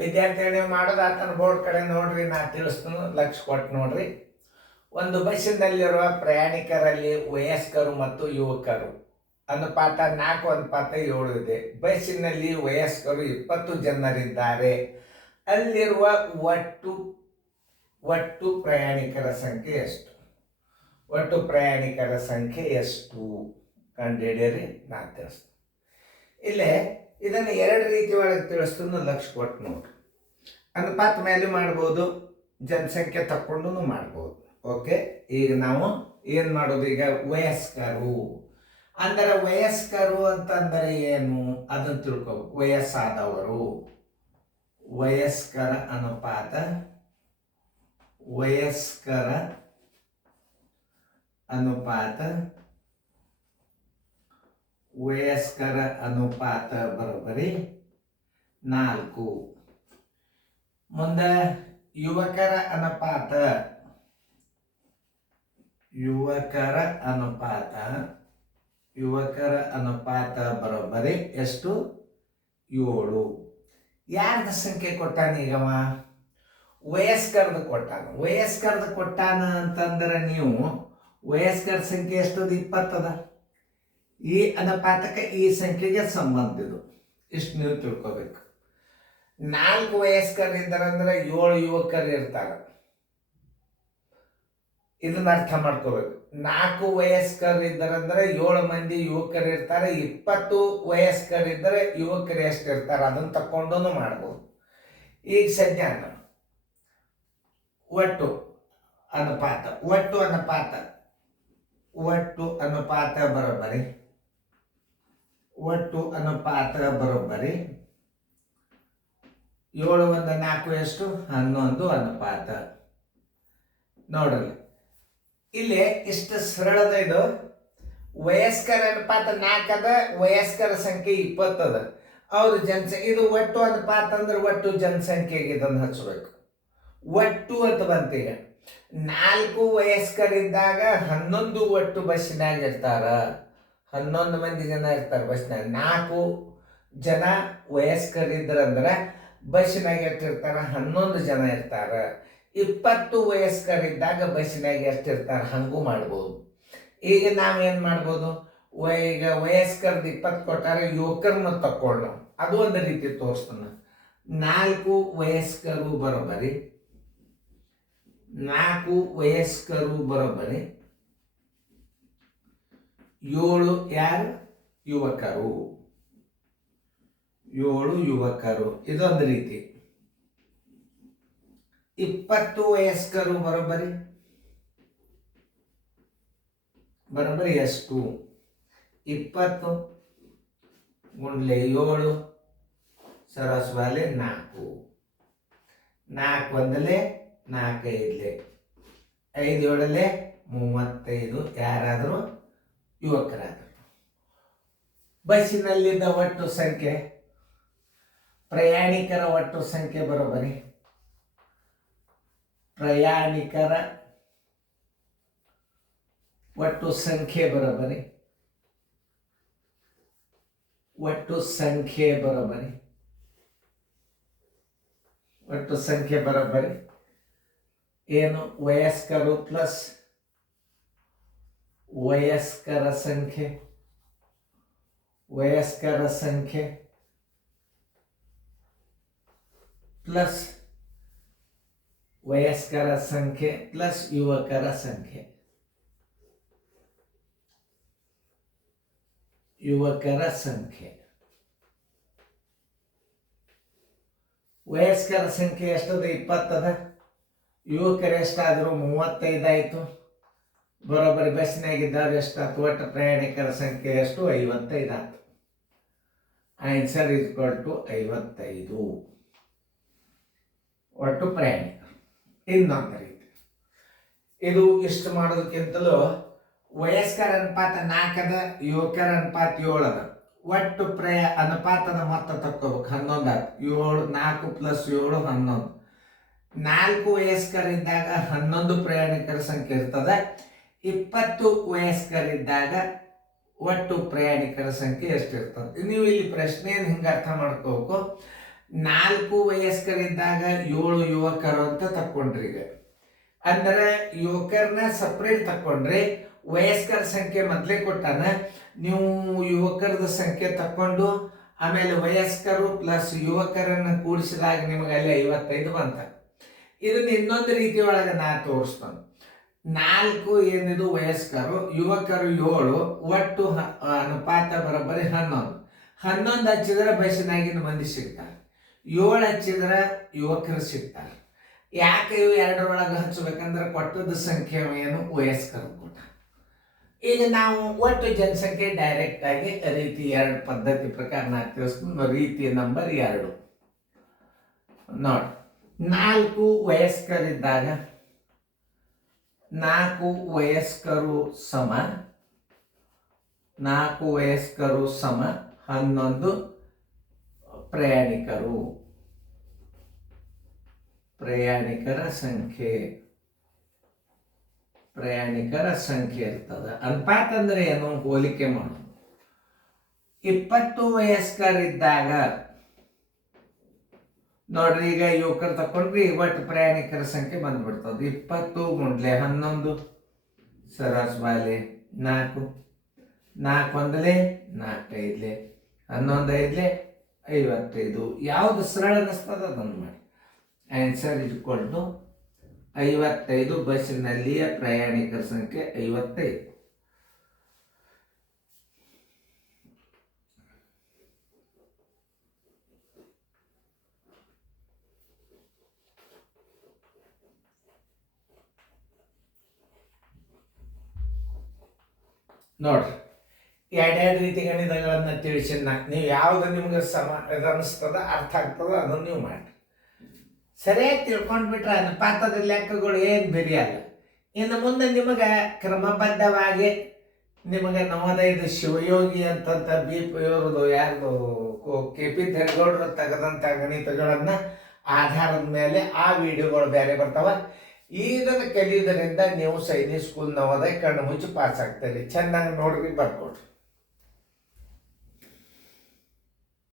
ವಿದ್ಯಾರ್ಥಿಗಳು ನೀವು ಮಾಡೋದು ಆತನ ಬೋರ್ಡ್ ಕಡೆ ನೋಡ್ರಿ, ನಾ ತಿಳಿಸ್ತೀನಿ, ಲಕ್ಷ ಕೊಟ್ಟು ನೋಡ್ರಿ. ಒಂದು ಬಸ್ಸಿನಲ್ಲಿರುವ ಪ್ರಯಾಣಿಕರಲ್ಲಿ ವಯಸ್ಕರು ಮತ್ತು ಯುವಕರು ಅನುಪಾತ 4:7 ಇದೆ. ಬಸ್ಸಿನಲ್ಲಿ ವಯಸ್ಕರು 20 ಜನರಿದ್ದಾರೆ. ಅಲ್ಲಿರುವ ಒಟ್ಟು ಪ್ರಯಾಣಿಕರ ಸಂಖ್ಯೆ ಎಷ್ಟು? ಒಟ್ಟು ಪ್ರಯಾಣಿಕರ ಸಂಖ್ಯೆ ಎಷ್ಟು ಕಂಡುಹಿಡಿಯಿರಿ, ನಾ ತಿಳಿಸ್ತೀನಿ. ಇಲ್ಲೇ ಇದನ್ನು 2 ರೀತಿ ಒಳಗೆ ತಿಳಿಸ್ತೀನಿ, ಲಕ್ಷ ಕೊಟ್ಟು ನೋಡ್ರಿ. ಅನುಪಾತ ಮೇಲೆ ಮಾಡ್ಬೋದು, ಜನಸಂಖ್ಯೆ ತಕ್ಕೊಂಡು ಮಾಡ್ಬೋದು. ಓಕೆ, ಈಗ ನಾವು ಏನು ಮಾಡೋದು? ಈಗ ವಯಸ್ಕರು ಅಂದರೆ ವಯಸ್ಕರು ಅಂತಂದರೆ ಏನು ಅದನ್ನು ತಿಳ್ಕೋಬೇಕು. ವಯಸ್ಸಾದವರು, ವಯಸ್ಕರ ಅನುಪಾತ, ವಯಸ್ಕರ ಅನುಪಾತ, ವಯಸ್ಕರ ಅನುಪಾತ ಬರೋಬ್ಬರಿ 4. ಮುಂದೆ ಯುವಕರ ಅನುಪಾತ, ಯುವಕರ ಅನುಪಾತ ಬರೋಬ್ಬರಿ ಎಷ್ಟು? 7. ಯಾರ್ದ ಸಂಖ್ಯೆ ಕೊಟ್ಟಾನ ಈಗವ? ವಯಸ್ಕರದು ಕೊಟ್ಟಾನ ಅಂತಂದ್ರೆ ನೀವು ವಯಸ್ಕರ ಸಂಖ್ಯೆ ಎಷ್ಟದ? 20 ಅದ. ಈ ಅನುಪಾತಕ್ಕೆ ಈ ಸಂಖ್ಯೆಗೆ ಸಂಬಂಧ ಇದು, ಇಷ್ಟು ನೀವು ತಿಳ್ಕೊಬೇಕು. 4 ವಯಸ್ಕರಿದ್ದಾರಂದ್ರೆ 7 ಯುವಕರು ಇರ್ತಾರೆ, ಇದನ್ನ ಅರ್ಥ ಮಾಡ್ಕೋಬೇಕು. 4 ವಯಸ್ಕರಿದ್ದಾರಂದ್ರೆ 7 ಮಂದಿ ಯುವಕರು ಇರ್ತಾರೆ. 20 ವಯಸ್ಕರಿದ್ದರೆ ಯುವಕರು ಎಷ್ಟು ಇರ್ತಾರೆ ಅದನ್ನು ತಕೊಂಡು ಮಾಡ್ಬೋದು. ಈಗ ಸದ್ಯಾನ ಒಟ್ಟು ಅನುಪಾತ ಬರೋಬ್ಬರಿ 7 1 4 ಎಷ್ಟು? 11 ಅನುಪಾತ. ನೋಡ್ರಿ ಇಲ್ಲಿ ಇಷ್ಟು ಸರಳದ ಇದು. ವಯಸ್ಕರ ಅನುಪಾತ 4 ಅದ, ವಯಸ್ಕರ ಸಂಖ್ಯೆ 20 ಅದ. ಅವ್ರ ಜನಸಂಖ್ಯೆ ಇದು ಒಟ್ಟು ಅನುಪಾತ ಅಂದ್ರೆ ಒಟ್ಟು ಜನಸಂಖ್ಯೆಗೆ ಇದನ್ನು ಹಚ್ಚಬೇಕು. ಒಟ್ಟು ಅಂತ ಬಂತೀಗ 4 ವಯಸ್ಕರಿದ್ದಾಗ 11 ಒಟ್ಟು ಬಸ್ಸಿನಾಗ ಇರ್ತಾರ. 11 ಮಂದಿ ಜನ ಇರ್ತಾರೆ ಬಸ್ನಾಗ. 4 ಜನ ವಯಸ್ಕರಿದ್ರಂದ್ರೆ ಬಸ್ಸಿನಾಗ ಎಷ್ಟಿರ್ತಾರ? 11 ಜನ ಇರ್ತಾರ. 20 ವಯಸ್ಕರಿದ್ದಾಗ ಬಸ್ಸಿನಾಗ ಎಷ್ಟಿರ್ತಾರ? ಹಂಗೂ ಮಾಡ್ಬೋದು. ಈಗ ನಾವೇನು ಮಾಡ್ಬೋದು? ಈಗ ವಯಸ್ಕರದ್ದು 20 ಕೊಟ್ಟಾರೆ, ಯುವಕರನ್ನ ತಕ್ಕೊಳ್ಳೋಣ, ಅದು ಒಂದು ರೀತಿ ತೋರಿಸ್ತಾನೆ. 4 ವಯಸ್ಕರು ಬರೋಬ್ಬರಿ 7 ಯಾರು? ಯುವಕರು. 7 ಯುವಕರು, ಇದೊಂದು ರೀತಿ. 20 ವಯಸ್ಕರು ಬರೋಬ್ಬರಿ ಎಷ್ಟು? 20 ಗುಂಡ್ಲೆ 7 ಸರಸ್ವಾಲೆ 4. 4 ಒಂದಲೆ 4 ಐದಲೆ 5 7 35 ಯಾರಾದರೂ ಯುವಕರಾದರು. ಬಸ್ಸಿನಲ್ಲಿದ್ದ ಒಟ್ಟು ಸಂಖ್ಯೆ, ಪ್ರಯಾಣಿಕರ ಒಟ್ಟು ಸಂಖ್ಯೆ ಬರೋಬ್ಬರಿ ಪ್ರಯಾಣಿಕರ ಒಟ್ಟು ಸಂಖ್ಯೆ ಬರೋಬ್ಬರಿ ಏನು? ವಯಸ್ಕರು ಪ್ಲಸ್ ವಯಸ್ಕರ ಸಂಖ್ಯೆ ಪ್ಲಸ್ ವಯಸ್ಕರ ಸಂಖ್ಯೆ ಪ್ಲಸ್ ಯುವಕರ ಸಂಖ್ಯೆ. ವಯಸ್ಕರ ಸಂಖ್ಯೆ ಎಷ್ಟದ? 20 ಅದ. ಯುವಕರು ಎಷ್ಟಾದರೂ 35 ಆಯಿತು. ಬರೋಬ್ಬರಿ ಬಸ್ಸಿನಾಗಿದ್ದವ್ರು ಎಷ್ಟಾಯ್ತು? ಒಟ್ಟು ಪ್ರಯಾಣಿಕರ ಸಂಖ್ಯೆ ಎಷ್ಟು? 55 ಆಯ್ತು. ಆನ್ಸರ್ = 55 ಒಟ್ಟು ಪ್ರಯಾಣಿಕರು. ಇನ್ನೊಂದು ರೀತಿ ಇದು. ಇಷ್ಟು ಮಾಡೋದಕ್ಕಿಂತಲೂ ವಯಸ್ಕರ ಅನುಪಾತ 4 ಅದ, ಯುವಕರ ಅನುಪಾತ 7 ಅದ. ಒಟ್ಟು ಅನುಪಾತದ ಮೊತ್ತ ತಕ್ಕೋಬೇಕು, 11 ಆಯ್ತು. 7 4 + 7 11. 4 ವಯಸ್ಕರಿದ್ದಾಗ 11 ಪ್ರಯಾಣಿಕರ ಸಂಖ್ಯೆ ಇರ್ತದೆ. 20 ವಯಸ್ಕರಿದ್ದಾಗ ಒಟ್ಟು ಪ್ರಯಾಣಿಕರ ಸಂಖ್ಯೆ ಎಷ್ಟಿರ್ತದೆ? ನೀವು ಇಲ್ಲಿ ಪ್ರಶ್ನೆಯನ್ನು ಹಿಂಗೆ ಅರ್ಥ ಮಾಡ್ಕೋಬೇಕು. 4 ವಯಸ್ಕರಿದ್ದಾಗ 7 ಯುವಕರು ಅಂತ ತಕ್ಕೊಂಡ್ರಿ. ಈಗ ಅಂದ್ರೆ ಯುವಕರನ್ನ ಸಪ್ರೇಟ್ ತಕ್ಕೊಂಡ್ರೆ ವಯಸ್ಕರ ಸಂಖ್ಯೆ ಮೊದಲೇ ಕೊಟ್ಟಾನ, ನೀವು ಯುವಕರದ ಸಂಖ್ಯೆ ತಕ್ಕೊಂಡು ಆಮೇಲೆ ವಯಸ್ಕರು ಪ್ಲಸ್ ಯುವಕರನ್ನು ಕೂಡಿಸಿದಾಗ ನಿಮಗೆ ಅಲ್ಲಿ 55 ಬಂತ. ಇದನ್ನ ಇನ್ನೊಂದು ರೀತಿ ಒಳಗೆ ನಾ ತೋರಿಸ್ತಾನೆ. 4 ಏನಿದು ವಯಸ್ಕರು, ಯುವಕರು 7, ಒಟ್ಟು ಅನುಪಾತ ಬರೋಬ್ಬರಿ 11. 11 ಹಚ್ಚಿದ್ರೆ ಬಸ್ಸಿನಾಗಿನ ಮಂದಿ ಸಿಗ್ತಾರೆ, 7 ಹಚ್ಚಿದ್ರೆ ಯುವಕರು ಸಿಗ್ತಾರೆ. ಯಾಕೆ ಇವು ಎರಡರೊಳಗೆ ಹಚ್ಚಬೇಕಂದ್ರೆ ಕೊಟ್ಟದ ಸಂಖ್ಯೆ ಏನು ವಯಸ್ಕರು ಕೊಟ್ಟ. ಈಗ ನಾವು ಒಟ್ಟು ಜನಸಂಖ್ಯೆ ಡೈರೆಕ್ಟ್ ಆಗಿ ರೀತಿ 2 ಪದ್ಧತಿ ಪ್ರಕಾರ ನಾ ತಿಳಿಸ್ತೀನಿ. ರೀತಿ ನಂಬರ್ 2 ನೋಡಿ. 4 ವಯಸ್ಕರಿದ್ದಾಗ 4 ವಯಸ್ಕರು ಸಮ 11 ಪ್ರಯಾಣಿಕರ ಸಂಖ್ಯೆ ಇರ್ತದೆ. ಅನುಪಾತ ಅಂದ್ರೆ ಏನು, ಹೋಲಿಕೆ ಮಾಡೋದು. 20 ವಯಸ್ಕರಿದ್ದಾಗ ನೋಡ್ರಿ, ಈಗ ಯುವಕರು ತಕೊಂಡ್ರಿ ಒಟ್ಟು ಪ್ರಯಾಣಿಕರ ಸಂಖ್ಯೆ ಬಂದ್ಬಿಡ್ತದೆ. 20 ಗುಂಡ್ಲೆ 11 ಸರಾಸ್ ಬಾಲೆ 4, 4 ಒಂದಲೇ 4 ಐದ್ಲೆ 11 ಐದ್ಲೆ 55. ಯಾವುದು ಸರಳ ಅನಿಸ್ತದ ಅದನ್ನು ಮಾಡಿ. ಆನ್ಸರ್ ಇಟ್ಕೊಂಡು 55. ಬಸ್ಸಿನಲ್ಲಿಯ ಪ್ರಯಾಣಿಕರ ಸಂಖ್ಯೆ 55. ನೋಡ್ರಿ, ಎರಡೆರಡು ರೀತಿ ಗಣಿತಗಳನ್ನು ತಿಳಿಸಿನ. ನೀವು ಯಾವ್ದು ನಿಮ್ಗೆ ಅನಿಸ್ತದ, ಅರ್ಥ ಆಗ್ತದ ಅದನ್ನು ನೀವು ಮಾಡಿ. ಸರಿಯಾಗಿ ತಿಳ್ಕೊಂಡ್ಬಿಟ್ರೆ ಅನುಪಾತದ ಲೆಕ್ಕಗಳು ಏನು ಬೆರೆಯಲ್ಲ. ಇನ್ನು ಮುಂದೆ ನಿಮಗೆ ಕ್ರಮಬದ್ಧವಾಗಿ ನಿಮಗೆ ನವೋದಯದ ಶಿವಯೋಗಿ ಅಂತಂತ BP ಇವ್ರದ್ದು ಯಾರ್ದು KP ಧರ್ಗೌಡರು ತೆಗೆದಂಥ ಗಣಿತಗಳನ್ನು ಆಧಾರದ ಮೇಲೆ ಆ ವಿಡಿಯೋಗಳು ಬೇರೆ ಬರ್ತಾವ. ಇದನ್ನು ಕಲಿಯೋದರಿಂದ ನೀವು ಸೈನಿಕ್ ಸ್ಕೂಲ್ ನವೋದಯ ಕಣ್ಣು ಮುಚ್ಚಿ ಪಾಸ್ ಆಗ್ತೀರಿ. ಚೆನ್ನಾಗಿ ನೋಡ್ರಿ, ಬರ್ಕೊಡ್ರಿ.